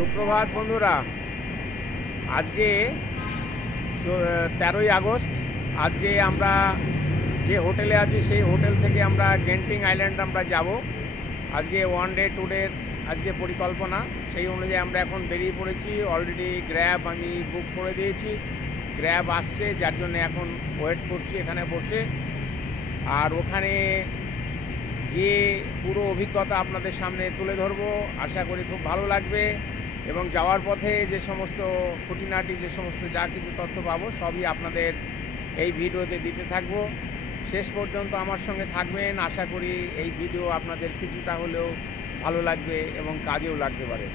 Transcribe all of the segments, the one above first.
সুপ্রভাত বন্ধুরা, আজকে 13ই আগস্ট। আজকে আমরা যে হোটেলে আছি সেই হোটেল থেকে আমরা গেন্টিং আইল্যান্ড আমরা যাব। আজকে 1 ডে 2 ডে আজকে পরিকল্পনা, সেই অনুযায়ী আমরা এখন বেরিয়ে পড়েছি। অলরেডি গ্র্যাব আমি বুক করে দিয়েছি, গ্র্যাব আসছে, যার জন্য এখন ওয়েট করছি এখানে বসে। আর ওখানে গিয়ে পুরো অভিজ্ঞতা আপনাদের সামনে তুলে ধরবো, আশা করি খুব ভালো লাগবে। এবং যাওয়ার পথে যে সমস্ত খুঁটিনাটি যে সমস্ত যা কিছু তথ্য পাবো সবই আপনাদের এই ভিডিওতে দিতে থাকবো। শেষ পর্যন্ত আমার সঙ্গে থাকবেন, আশা করি এই ভিডিও আপনাদের কিছুটা হলেও ভালো লাগবে এবং কাজেও লাগতে পারে।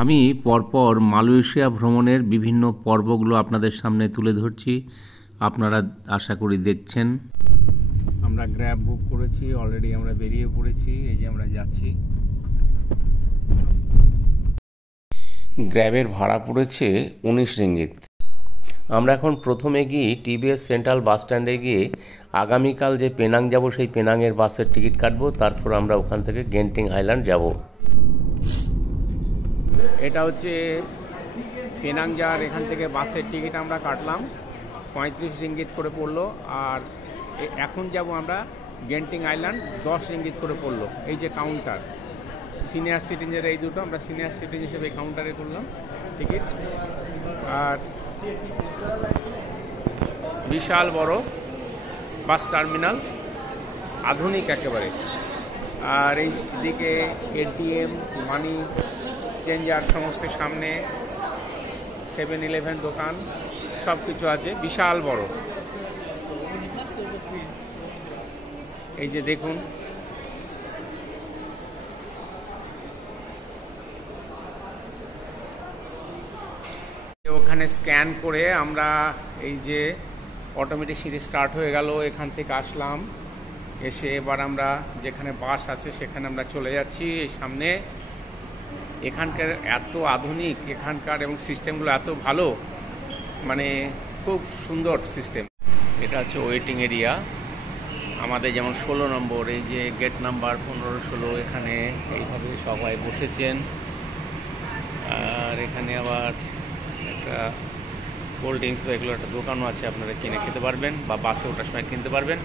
আমি পরপর মালয়েশিয়া ভ্রমণের বিভিন্ন পর্বগুলো আপনাদের সামনে তুলে ধরছি, আপনারা আশা করি দেখছেন। আমরা গ্র্যাব বুক করেছি, অলরেডি আমরা বেরিয়ে পড়েছি, এই যে আমরা যাচ্ছি। গ্র্যাবের ভাড়া পড়েছে 19 রিঙ্গিত। আমরা এখন প্রথমে গিয়ে টিবিএস সেন্ট্রাল বাস স্ট্যান্ডে গিয়ে আগামীকাল যে পেনাং যাব সেই পেনাংয়ের বাসের টিকিট কাটবো, তারপর আমরা ওখান থেকে গেন্টিং আইল্যান্ড যাব। এটা হচ্ছে পেনাং যাওয়ার এখান থেকে বাসের টিকিট আমরা কাটলাম, 35 রিঙ্গিত করে পড়লো। আর এখন যাব আমরা গেন্টিং আইল্যান্ড, 10 রিঙ্গিত করে পড়লো। এই যে কাউন্টার, সিনিয়র সিটিজেনের এই দুটো, আমরা সিনিয়র সিটিজেন হিসেবে এই কাউন্টারে করলাম টিকিট। আর বিশাল বড় বাস টার্মিনাল, আধুনিক একেবারে। আর এই দিকে এটিএম, মানি চেঞ্জার সমস্ত সামনে, 7-11 দোকান সব কিছু আছে, বিশাল বড়। এই যে দেখুন, ওখানে স্ক্যান করে আমরা এই যে অটোমেটিক সিঁড়ি স্টার্ট হয়ে গেল, এখান থেকে আসলাম, এসে এবার আমরা যেখানে বাস আছে সেখানে আমরা চলে যাচ্ছি। এই সামনে এখানকার এত আধুনিক, এখানকার এবং সিস্টেমগুলো এত ভালো, মানে খুব সুন্দর সিস্টেম। এটা হচ্ছে ওয়েটিং এরিয়া আমাদের, যেমন 16 নম্বর, এই যে গেট নাম্বার 15-16, এখানে এইভাবে সবাই বসেছেন। আর এখানে আবার একটা কোল্ড ড্রিঙ্কস বা এগুলো একটা দোকানও আছে, আপনারা কিনে খেতে পারবেন বা বাসে ওঠার সময় কিনতে পারবেন।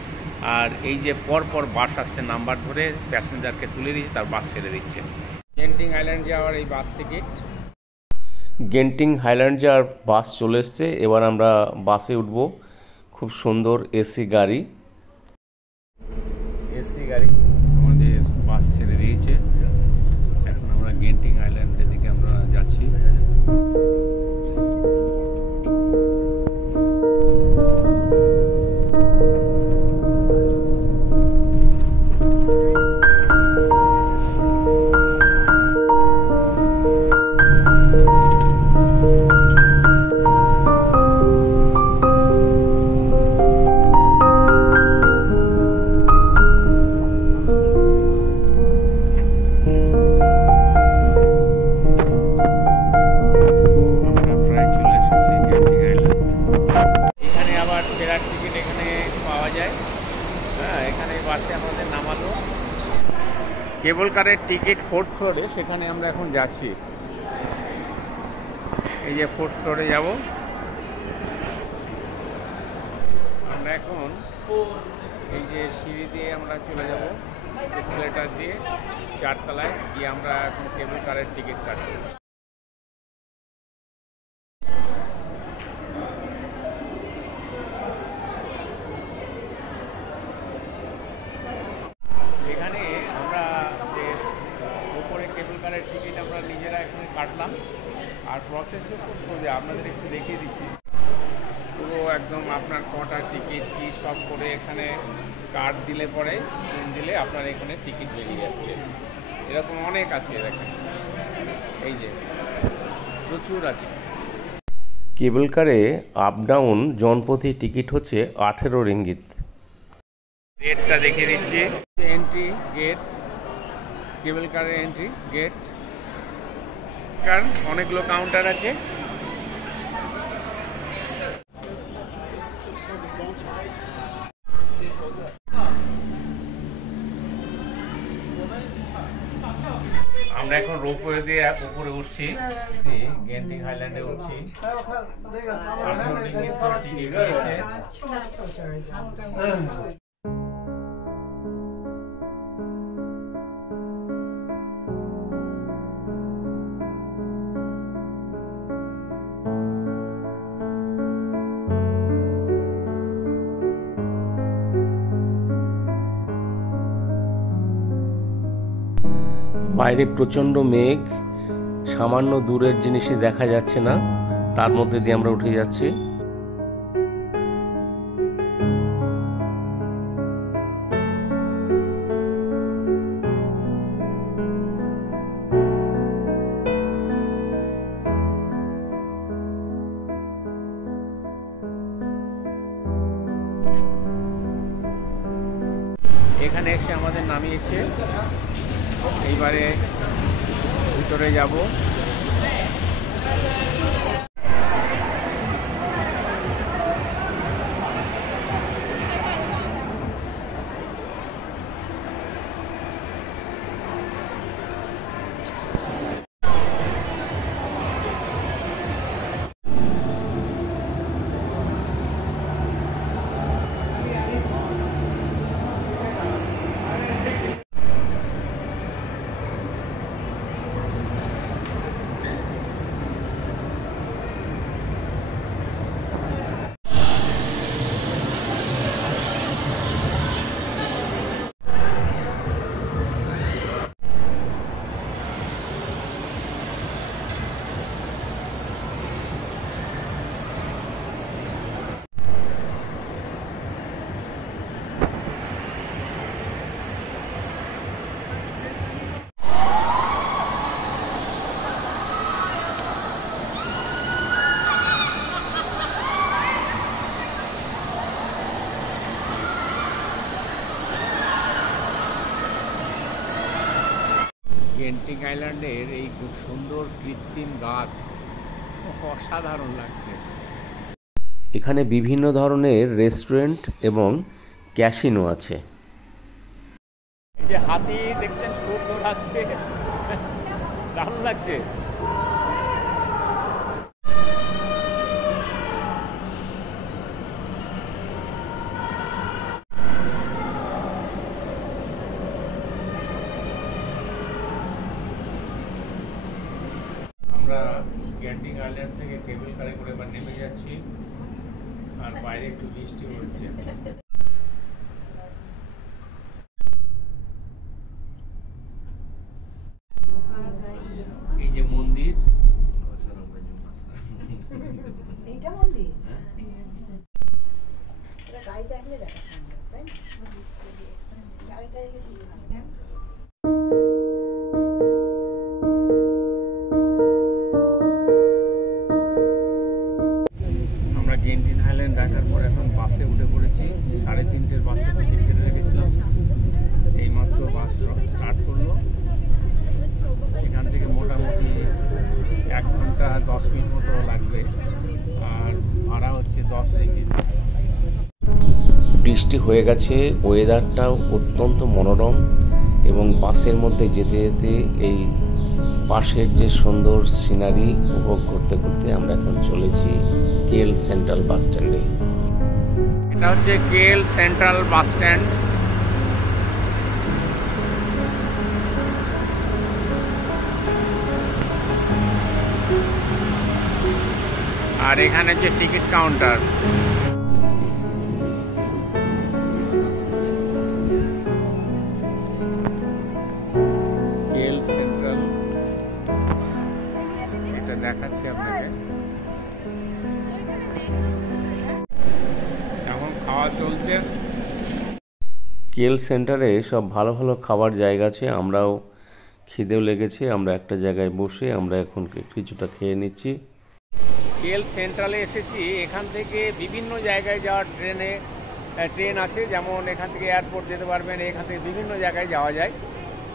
আর এই যে পরপর বাস আসছে, নাম্বার ধরে প্যাসেঞ্জারকে তুলে দিচ্ছে, তার বাস ছেড়ে দিচ্ছে। গেন্টিং আইল্যান্ড যাওয়ার এই বাস টিকিট। গেন্টিং হাইল্যান্ড যাওয়ার বাস চলে এসছে, এবার আমরা বাসে উঠব। খুব সুন্দর এসি গাড়ি, আমাদের বাস ছেড়ে দিয়েছে। এখন আমরা গেন্টিং আইল্যান্ডের দিকে আমরা যাচ্ছি। টিকিট এখানে পাওয়া যায়। হ্যাঁ, এখানে বাসে আমাদের নামালো। কেবল কারের টিকিট 4th ফ্লোরে, সেখানে আমরা এখন যাচ্ছি। এই যে 4th ফ্লোরে যাব আমরা এখন। এই যে সিঁড়ি দিয়ে আমরা চলে যাব, এসকেলেটর দিয়ে 4 তলায় গিয়ে আমরা কেবল কারের টিকিট কাটবো। এখানে আমরা যে উপরে কেবল কারের টিকিট আমরা নিজেরা এখানে কাটলাম। আর প্রসেসও খুব সোজা, আপনাদের একটু দেখিয়ে দিচ্ছি। পুরো একদম আপনার কটা টিকিট কি সব করে এখানে কার্ড দিলে পরে পিন দিলে আপনার এখানে টিকিট বেরিয়ে যাচ্ছে। এরকম অনেক আছে, দেখেন এই যে প্রচুর আছে। কেবল কারে আপ ডাউন জনপ্রতি টিকিট হচ্ছে 18 রিঙ্গিত। রেটটা দেখিয়ে দিচ্ছি। এন্ট্রি গেট, কেবল কারের এন্ট্রি গেট, কারণ অনেকগুলো কাউন্টার আছে। আমরা আমরা এখন রোপওয়ে দিয়ে উপরে উঠছি, গেন্টিং হাইল্যান্ডে উঠছি। 18 রিঙ্গিত টিকিট দিয়েছে। বাইরে প্রচণ্ড মেঘ, সামান্য দূরের জিনিসই দেখা যাচ্ছে না, তার মধ্যে দিয়ে আমরা উঠে যাচ্ছি। এখানে এসে আমাদের নামিয়েছে, এইবারে ভিতরে যাব। গেন্টিং আইল্যান্ডের এই খুব সুন্দর কৃত্রিম গাছ অসাধারণ লাগছে। এখানে বিভিন্ন ধরনের রেস্টুরেন্ট এবং ক্যাসিনো আছে। এই যে হাতি দেখছেন সুর দৌড়াচ্ছে, দারুণ লাগছে। আমরা গেন্টিং আইল্যান্ড থেকে কেবল কারে করে এবার নেমে যাচ্ছি, আর বাইরে একটু বৃষ্টি হচ্ছে। এই যে মন্দির, এইটা মন্দির গাড়িটা এখানে দেখা সম্ভব, তাই গাড়িটা গেছি। আমরা গেন্টিং আইল্যান্ড দেখার পর এখন বাসে উঠে পড়েছি। 3:30 বাসে টিকিট কেটে রেখেছিলাম, এইমাত্র বাস স্টার্ট করলো। এখান থেকে মোটামুটি 1 ঘন্টা 10 মিনিট মতো লাগবে, আর ভাড়া হচ্ছে 10 রিঙ্গিত। বৃষ্টি হয়ে গেছে, ওয়েদারটাও অত্যন্ত মনোরম, এবং বাসের মধ্যে যেতে যেতে এই পাশের যে সুন্দর সিনারি উপভোগ করতে করতে আমরা এখন চলেছি কেএল সেন্ট্রাল বাস স্ট্যান্ডে। এটা হচ্ছে কেএল সেন্ট্রাল বাস স্ট্যান্ড। আর এখানে যে টিকিট কাউন্টার। কেএল সেন্ট্রাল, এটা দেখাচ্ছি আপনাকে। এখন খাওয়া চলছে। কেএল সেন্টারে সব ভালো ভালো খাবার জায়গা আছে, আমরাও খিদেও লেগেছে, আমরা একটা জায়গায় বসে আমরা এখন কিছুটা খেয়ে নিচ্ছি। কেএল সেন্ট্রালে এসেছি, এখান থেকে বিভিন্ন জায়গায় যাওয়ার ট্রেন আছে, যেমন এখান থেকে এয়ারপোর্ট যেতে পারবেন, এখান থেকে বিভিন্ন জায়গায় যাওয়া যায়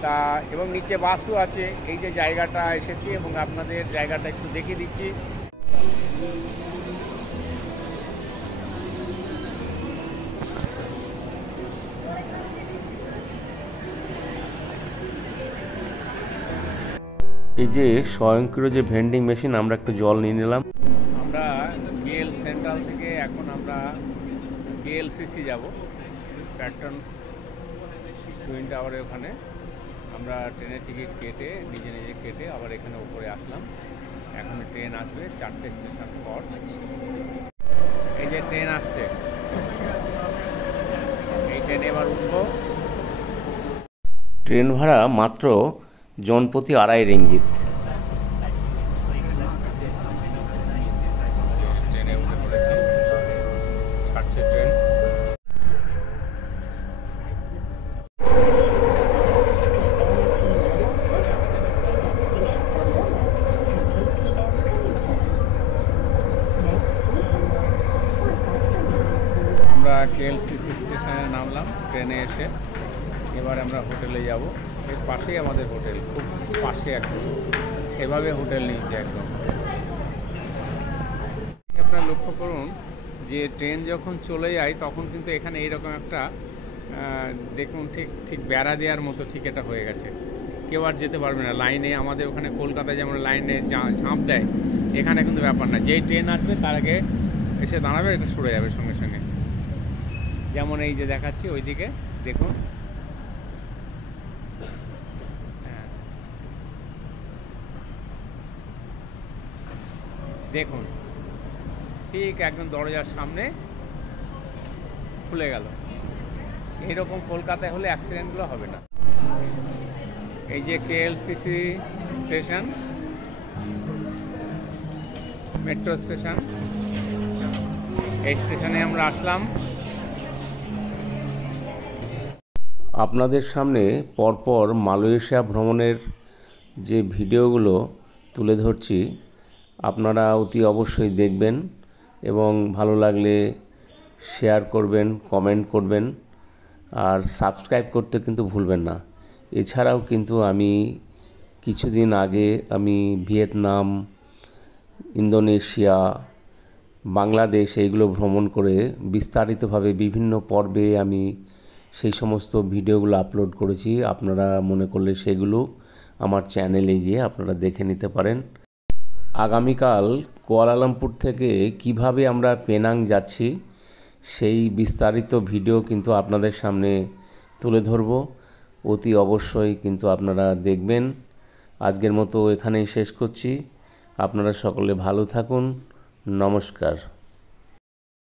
তা, এবং নিচে বাসও আছে। এই যে জায়গাটা এসেছি এবং আপনাদের জায়গাটা একটু দেখিয়ে দিচ্ছি। এই যে স্বয়ংক্রিয় যে ভেন্ডিং মেশিন, আমরা একটু জল নিয়ে নিলাম। আমরা কেএল সেন্ট্রাল থেকে এখন আমরা কেএলসিসি যাব, প্যাটার্নস টুইন টাওয়ারে। ওখানে আমরা ট্রেনের টিকিট কেটে নিজে কেটে আবার এখানে উপরে আসলাম। এখন ট্রেন আসবে 4টে স্টেশন পর। এই যে ট্রেন আসছে, এই ট্রেনে এবার উঠবো। ট্রেন ভাড়া মাত্র জনপ্রতি 2.5 রিঙ্গিত। ট্রেনে উঠে পড়েছি, ছাড়ছে ট্রেন। আমরা কেএলসিসি স্টেশনে নামলাম ট্রেনে এসে। এবার আমরা হোটেলে যাব। এর পাশেই আমাদের হোটেল, খুব পাশে একদম, সেভাবে হোটেল নিয়েছে একদম। আপনারা লক্ষ্য করুন যে ট্রেন যখন চলে যায় তখন কিন্তু এখানে এইরকম একটা দেখুন ঠিক ঠিক বেড়া দেওয়ার মতো ঠিক এটা হয়ে গেছে। কেউ আর যেতে পারবে না লাইনে। আমাদের ওখানে কলকাতায় যেমন লাইনে ঝাঁপ দেয়, এখানে কিন্তু ব্যাপার না। যেই ট্রেন আসবে তার আগে এসে দাঁড়াবে, এটা সরে যাবে সঙ্গে সঙ্গে। যেমন এই যে দেখাচ্ছি ওইদিকে দেখুন, দেখুন ঠিক একদম দরজার সামনে খুলে গেল। এইরকম কলকাতায় হলে অ্যাক্সিডেন্টগুলো হবে না। এই যে কেএলসিসি স্টেশন, মেট্রো স্টেশন, এই স্টেশনে আমরা আসলাম। আপনাদের সামনে পরপর মালয়েশিয়া ভ্রমণের যে ভিডিওগুলো তুলে ধরছি, আপনারা অতি অবশ্যই দেখবেন এবং ভালো লাগলে শেয়ার করবেন, কমেন্ট করবেন, আর সাবস্ক্রাইব করতে কিন্তু ভুলবেন না। এছাড়াও কিন্তু আমি কিছুদিন আগে ভিয়েতনাম, ইন্দোনেশিয়া, বাংলাদেশ এইগুলো ভ্রমণ করে বিস্তারিতভাবে বিভিন্ন পর্বে আমি সেই সমস্ত ভিডিওগুলো আপলোড করেছি। আপনারা মনে করলে সেগুলো আমার চ্যানেলে গিয়ে আপনারা দেখে নিতে পারেন। আগামীকাল কুয়ালালামপুর থেকে কিভাবে আমরা পেনাং যাচ্ছি সেই বিস্তারিত ভিডিও কিন্তু আপনাদের সামনে তুলে ধরব। অতি অবশ্যই কিন্তু আপনারা দেখবেন। আজকের মতো এখানেই শেষ করছি। আপনারা সকলে ভালো থাকুন। নমস্কার।